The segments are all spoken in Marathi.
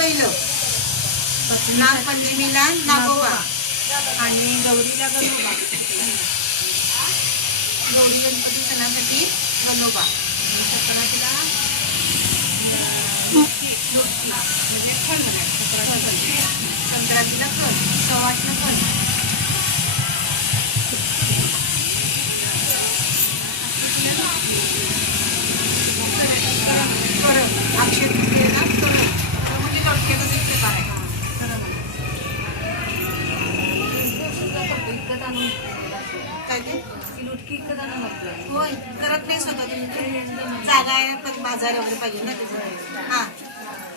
बैल, नागपंचमीला नागोबा आणि गौरीला गणोबा. गौरी गणपती सणासाठी गणोबा, संक्रांतीला लुटकी म्हणजे खण म्हणायचं. संक्रांतीला खण, सवासला खण. अक्षय तृतीयेला करम म्हणजे लडक्याचं दिसते काय विकत आणून काय ते लुटकी विकत आणून वापरलं. होय करत नाही स्वतः तुम्ही जागा आहे पण बाजार वगैरे पाहिजे ना त्याचं. हां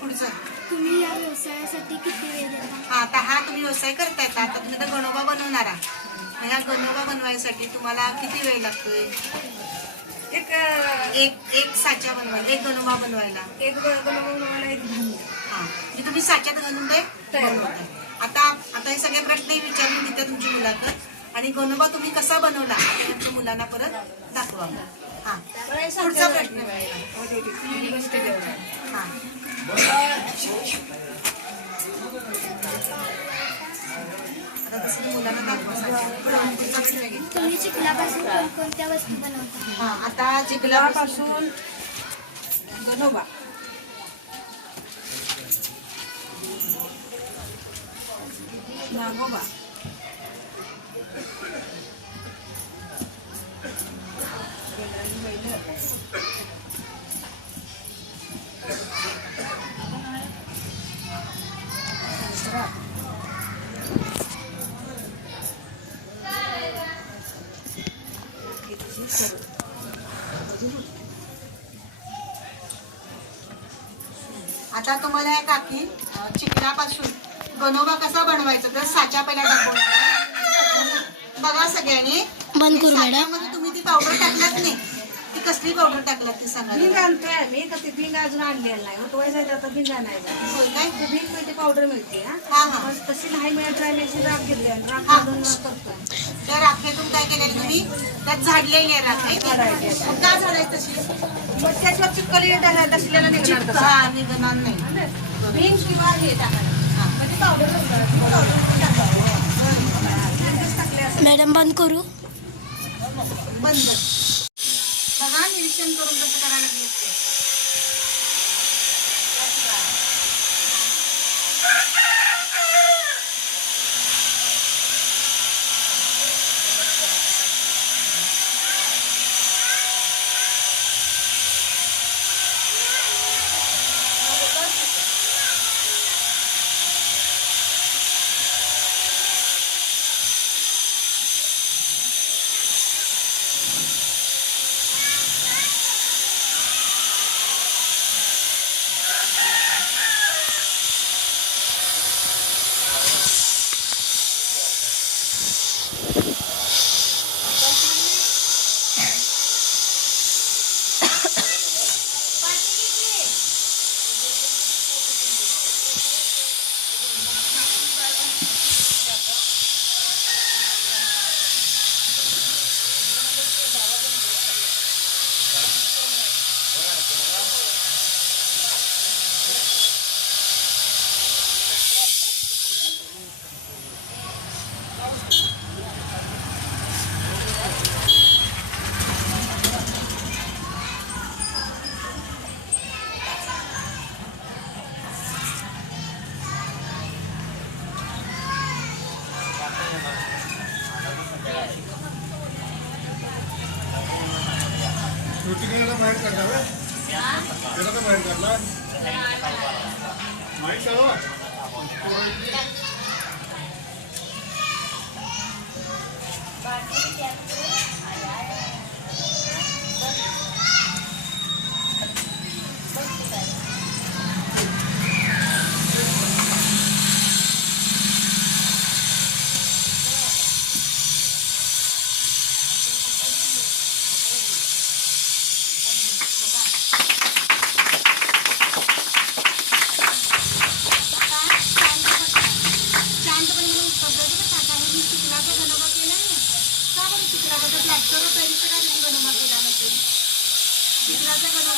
पुढचं तुम्ही या व्यवसायासाठी किती वेळ देता? हां आता हा तुम्ही व्यवसाय करताय का आता तुम्ही तर गणोबा बनवणार आहात. ह्या गणोबा बनवायसाठी तुम्हाला किती वेळ लागतोय? एक एक साचा बनवायला, एक गणोबा बनवायला गणोबा बनवायला एक धान्य. हां म्हणजे तुम्ही साच्यात घालून ते बनवताय. आता आता हे सगळे प्रश्नही विचारून घेते तुमची मुलाखत आणि गणोबा तुम्ही कसा बनवला ते तुमच्या मुलांना परत दाखवा. हां पुढचा प्रश्न. हां आता तसं मुलांना दाखवा साच्या. तुम्ही चिखलापासून कोणकोणत्या वस्तू बनवता? हां आता चिखलापासून चिखलापासून गणोबा, नागोबा, आता तुम्हाला हे काकी चिखलापासून गणोबा कसा बनवायचा तर साचा पहिला दाखवणार बघा सगळ्यांनी. बंद करू मॅडम. साच्यामध्ये तुम्ही ती पावडर टाकलात नाही, ती कसली पावडर टाकलात ती सांगा. भिंग आणतोय आम्ही तर ते भिंग अजून आणलेलं नाही. उठवायचं आहे तर भिंग आणायचा. होय काय? ते भिंग मिळते, पावडर मिळते. हां हां मग तशी नाही मिळत तर आम्ही अशी राख घेतली, राख हा. घालून करतोय. त्या राखेतून काय केलेलं तुम्ही त्यात झाडलेली आहे राख आहे ती. मग का झाडायची तशी? मग त्याच्यावर चिक्कल दसल्याला निघणार तसं. हा निघणार नाही. भिंग किंवा हे टाकायचं. हां म्हणजे पावडर मॅडम बंद करू? बंद बघा निरीक्षण करून कसं करायला लागलं. त्याला बाहेर काढला त्याला का बाहेर काढला माहीत चालवा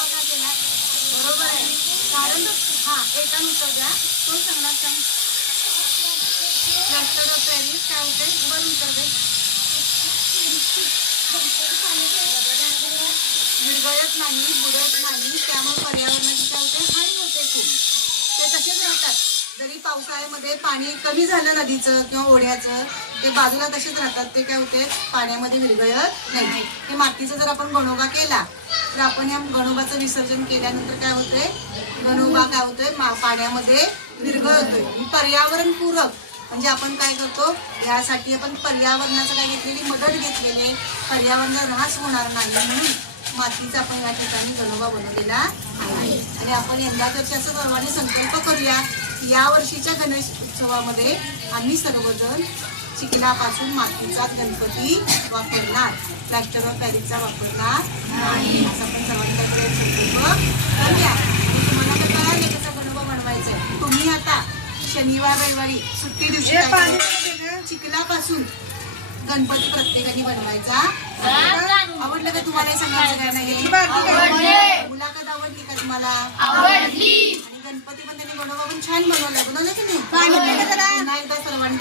बरोबर आहे कारण हा एका नुसार होते उभारून विचारते विरघळत नाही बुडत नाही त्यामुळे पर्यावरणाची काय होते हानी होते खूप ते तसेच राहतात जरी पावसाळ्यामध्ये पाणी कमी झालं नदीचं किंवा ओढ्याचं ते बाजूला तसेच राहतात ते काय होते पाण्यामध्ये विरघळत नाही हे मातीचा जर आपण गणोबा केला तर आपण या गणोबाचं विसर्जन केल्यानंतर काय होते गणोबा काय होतोय पाण्यामध्ये विरघळतोय पर्यावरण पूरक म्हणजे आपण काय करतो यासाठी आपण पर्यावरणाचं काय घेतलेली मदत घेतलेली पर्यावरणाचा ऱ्हास होणार नाही म्हणून मातीचा आपण या ठिकाणी गणोबा बनवलेला आहे आणि आपण यंदा असं सर्वांनी संकल्प करूया या वर्षीच्या गणेश उत्सवामध्ये आम्ही सर्वजण चिखलापासून मातीचा गणपती वापरणार प्लॅस्टर ऑफ पॅरिसचा वापरणार नाही असं आपण सर्वांकडे संकल्प करूया तुम्हाला तर कळालं कसा गणोबा बनवायचा आहे तुम्ही आता शनिवार रविवारी सुट्टी दिवशी चिखलापासून गणपती प्रत्येकाने बनवायचा आवडलं का तुम्हाला हे सांगायचं काय नाही मुलाखत आवडली का तुम्हाला आणि गणपती पण त्यांनी गणोबा पण छान बनवला की नाही पुन्हा एकदा सर्वांनी